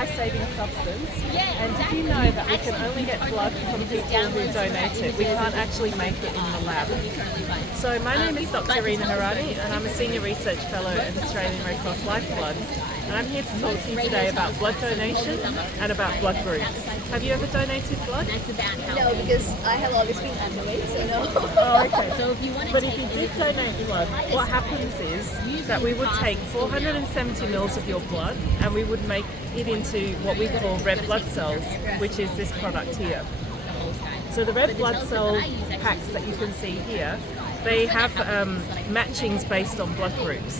life-saving substance. And did you know that we can only get blood from people who donate it? We can't actually make it in the lab. So my name is Dr. Rena Hirani, and I'm a Senior Research Fellow at Australian Red Cross Lifeblood. And I'm here to talk to you today about blood donation and about blood groups. Have you ever donated blood? No, because I have always been underweight, so no. Oh, okay. But if you did donate blood, what happens is that we would take 470 mils of your blood and we would make it into what we call red blood cells, which is this product here. So the red blood cell packs that you can see here, they have matchings based on blood groups.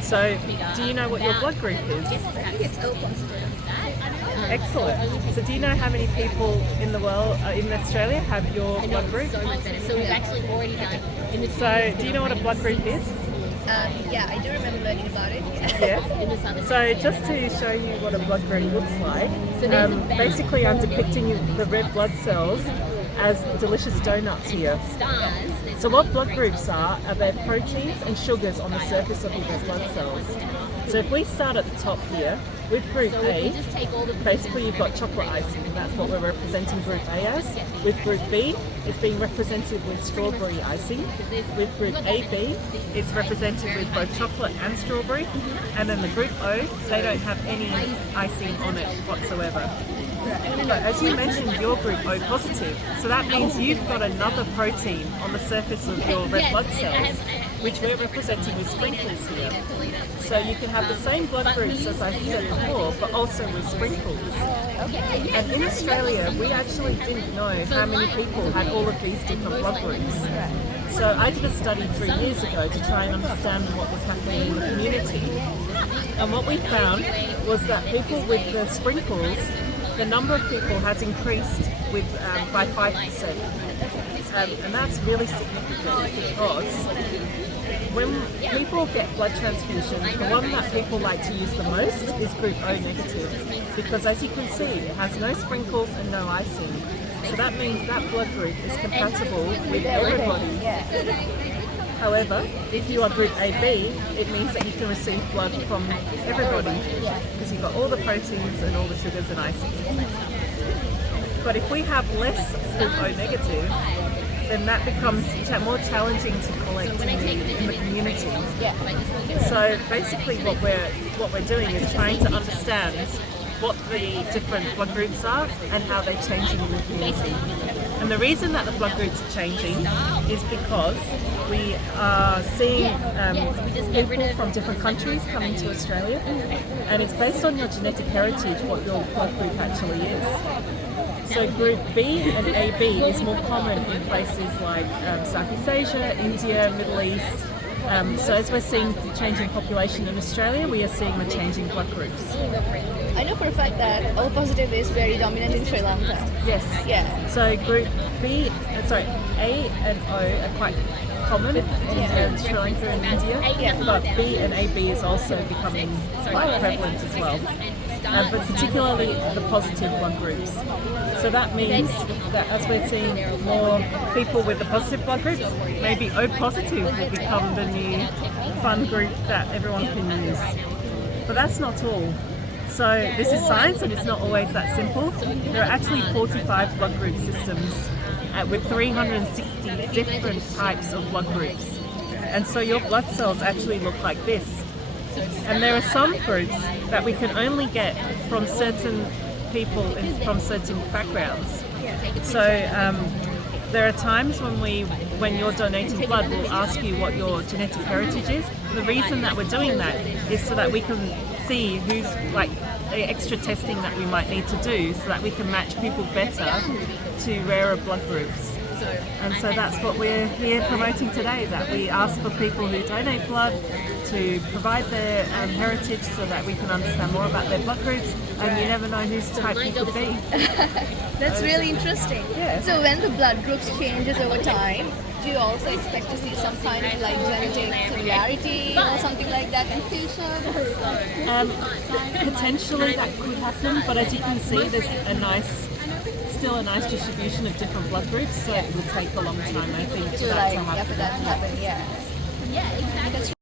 So do you know what your blood group is? I think it's O positive. Excellent. So do you know how many people in the world, in Australia, have your blood group? So we've actually already done. So do you know what a blood group is? Yeah, I do remember learning about it. Yeah. So just to show you what a blood group looks like, basically I'm depicting the red blood cells as delicious donuts here. So what blood groups are they're proteins and sugars on the surface of your red blood cells. So if we start at the top here, with group A, basically you've got chocolate icing, and that's what we're representing group A as. With group B, it's being represented with strawberry icing. With group AB, it's represented with both chocolate and strawberry. And then the group O, they don't have any icing on it whatsoever. But as you mentioned, your group O positive, so that means you've got another protein on the surface of your red blood cells, which we're representing with sprinkles here. So you can have the same blood groups as I said before, but also with sprinkles. And in Australia, we actually didn't know how many people had all of these different blood groups. So I did a study 3 years ago to try and understand what was happening in the community. And what we found was that people with the sprinkles, the number of people has increased with by 5%. And that's really significant because when people get blood transfusion, the one that people like to use the most is group O negative, because as you can see, it has no sprinkles and no icing. So that means that blood group is compatible with everybody. However, if you are group AB, it means that you can receive blood from everybody, because you've got all the proteins and all the sugars and icing. But if we have less group O negative, then that becomes more challenging to collect in the community. So basically what we're doing is trying to understand what the different blood groups are and how they're changing in the community. And the reason that the blood groups are changing is because we are seeing people from different countries coming to Australia, and it's based on your genetic heritage what your blood group actually is. So group B and AB is more common in places like Southeast Asia, India, Middle East. So as we're seeing the changing population in Australia, we are seeing the changing blood groups. I know for a fact that O positive is very dominant in Sri Lanka. Yes. Yeah. So group A and O are quite common in Sri Lanka and India, but B and AB is also becoming quite prevalent as well. But particularly the positive blood groups. So that means that as we're seeing more people with the positive blood groups, maybe O positive will become the new fun group that everyone can use. But that's not all. So this is science, and it's not always that simple. There are actually 45 blood group systems with 360 different types of blood groups. And so your blood cells actually look like this. And there are some groups that we can only get from certain people and from certain backgrounds. So there are times when you're donating blood, we'll ask you what your genetic heritage is. The reason that we're doing that is so that we can see who's like the extra testing that we might need to do so that we can match people better to rarer blood groups. And so that's what we're here promoting today, that we ask for people who donate blood to provide their heritage so that we can understand more about their blood groups, and you never know whose type you could be. That's really interesting. Yeah. So when the blood groups changes over time, do you also expect to see some kind of like genetic similarity or something like that in future? Potentially that could happen, but as you can see, there's still a nice distribution of different blood groups, so it will take a long time, I think, for that to happen. Yeah, for that to happen, yeah. Yeah, exactly.